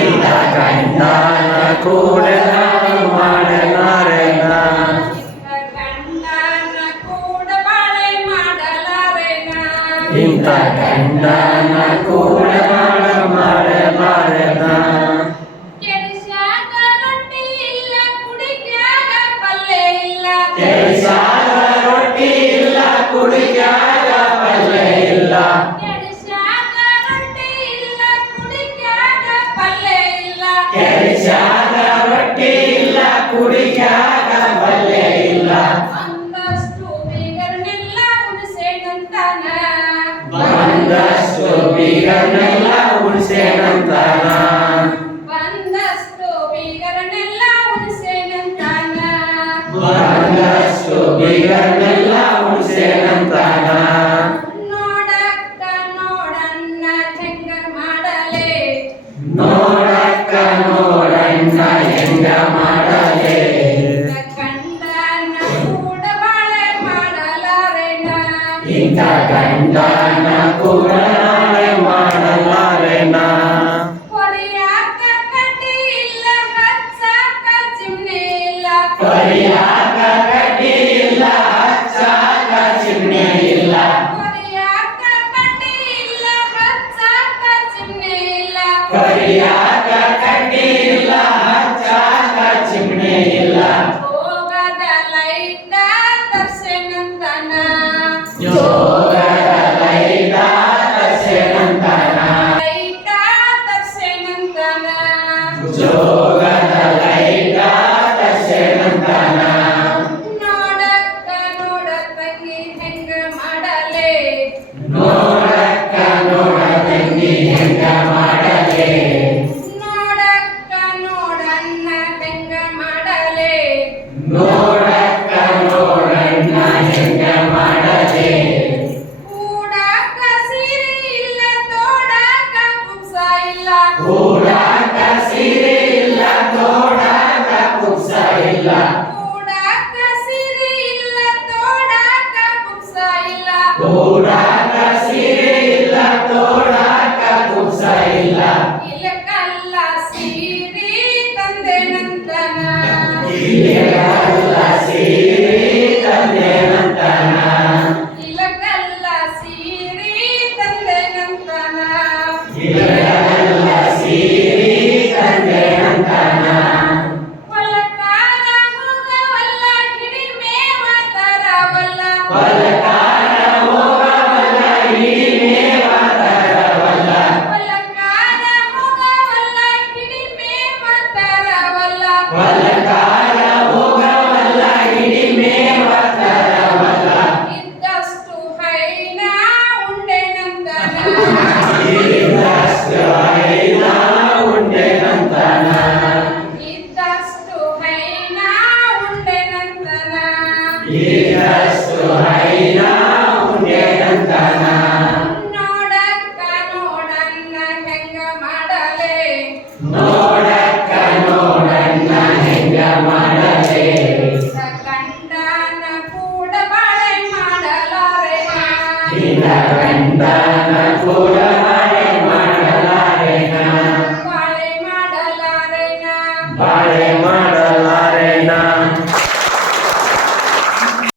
ಇಂಥ ಗಂಡನ ಕೂಡ ಮಾಡಲಾರೆನ ಇಂಥ ಗಂಡನ ಕೂಡ ಮಾಡಲಾರೆನ ಕೆಡಿಸ್ಯಾಗ ರೊಟ್ಟಿ ಇಲ್ಲ ಕುಡಿಗ್ಯಾಗ ಪಲ್ಲೆ ಇಲ್ಲ ಕೆಡಿಸ್ಯಾಗ ರೊಟ್ಟಿ ಇಲ್ಲ ಕುಡಿಗ್ಯಾಗ ಪಲ್ಲೆ ಇಲ್ಲ ಬಂದಷ್ಟು ಬೀಗರನ್ನೆಲ್ಲ ಉಣಿಸೇನಂತಾನ ಬಂದಷ್ಟು ಬೀಗರನ್ನೆಲ್ಲ ಉಣಿಸೇನಂತಾನ ನೋಡಕ್ಕ ನೋಡಣ್ಣ ಹೆಂಗ ಮಾಡಲೆ ಗಂಡನ ಕೂಡ ಬಾಳೆ ಮಾಡಲಾರೆನ ಇಂಥ ಗಂಡನ ಕೂಡ ಬಾಳೆ ಮಾಡಲಾರೆನ ಕೊರಿಯಾಕ ಕಡ್ಡಿ ಇಲ್ಲ ಹಚ್ಚಾಕ ಚಿಮ್ನೆ ಇಲ್ಲ ಕೊರಿಯಾಕ ಕಡ್ಡಿ ಇಲ್ಲ ಹಚ್ಚಾಕ ಚಿಮ್ನೆ ಇಲ್ಲ ಕೊರಿಯಾಕ ಕಡ್ಡಿ ಇಲ್ಲ ಹಚ್ಚಾಕ ಚಿಮ್ನೆ ಇಲ್ಲ ಕೊರಿಯಾಕ ಕಡ್ಡಿ ಇಲ್ಲ ಹಚ್ಚಾಕ ಚಿಮ್ನೆ ಇಲ್ಲ ಜೋಗದ ಲೈಟ ತರ್ಸೆನಂತನ ಜೋಗದ ಲೈಟ ತರ್ಸೆನಂತನ ಲೈಟ ತರ್ಸೆನಂತನ ಜೋಗದ ಲೈಟ ತರ್ಸೆನಂತನ ನೋಡಕ್ಕ ನೋಡ ತಂಗಿ ಹೆಂಗ ಮಾಡಲೆ ನೋಡಕ್ಕ ನೋಡ ತಂಗಿ ಹೆಂಗ ಮಾಡಲೆ ನೋಡಕ್ಕ ನೋಡಣ್ಣ ಹೆಂಗ ಮಾಡಲೆ ನೋಡಕ್ಕ ನೋಡಣ್ಣ ಹೆಂಗ ಮಾಡಲೆ ಕೂಡಾಕ ಸೀರೆ ಇಲ್ಲ ತೋಡಾಕ ಕುಬ್ಸ ಇಲ್ಲ ಕೂಡಾಕ ಸೀರೆ ಇಲ್ಲ ತೋಡಾಕ ಕುಬ್ಸ ಇಲ್ಲ ಕೂಡಾಕ ಸೀರೆ ಇಲ್ಲ ತೋಡಾಕ ಕುಬ್ಸ ಇಲ್ಲ ಕೂಡಾಕ ಸೀರೆ ಇಲ್ಲ ತೋಡಾಕ ಕುಬ್ಸ ಇಲ್ಲ ಇಲಕಲ್ಲ ಸೀರೆ ತಂದೆನಂತನ ಇಲಕಲ್ಲ ಸೀರೆ ತಂದೆನಂತನ ಇಲಕಲ್ಲ ಸೀರೆ ತಂದೆನಂತನ ಇಲಕಲ್ಲ ಸೀರೆ ತಂದೆನಂತನ ಹೊಲಕಾರ ಹೋಗವಲ್ಲ ಹಿಡಿಮೇವ ತರವಲ್ಲ ಹೊಲಕಾರ ಹೋಗವಲ್ಲ ಹಿಡಿಮೇವ ತರವಲ್ಲ ಹೊಲಕಾರ ಹೋಗವಲ್ಲ ಹಿಡಿಮೇವ ತರವಲ್ಲ ಹೊಲಕಾರ ಹೋಗವಲ್ಲ ಹಿಡಿಮೇವ ತರವಲ್ಲ ಇದ್ದಷ್ಟು ಹೈನ ಉಂಡೆನಂತನ ಇದ್ದಷ್ಟು ಹೈನ ಉಂಡೆನಂತನ ಇದ್ದಷ್ಟು ಹೈನ ಉಂಡೆನಂತನ ಇದ್ದಷ್ಟು ಹೈನ ಉಂಡೆನಂತನ ನೋಡಕ್ಕ ನೋಡಣ್ಣ ಹೆಂಗ ಮಾಡಲೆ ನೋಡಕ್ಕ ನೋಡಣ್ಣ ಹೆಂಗ ಮಾಡಲೆ ಗಂಡನ ಕೂಡ ಬಾಳೆ ಮಾಡಲಾರೆನ ಇಂಥ ಗಂಡನ ಕೂಡ ಬಾಳೆ ಮಾಡಲಾರೆನ ಬಾಳೆ ಮಾಡಲಾರೆನ ಬಾಳೆ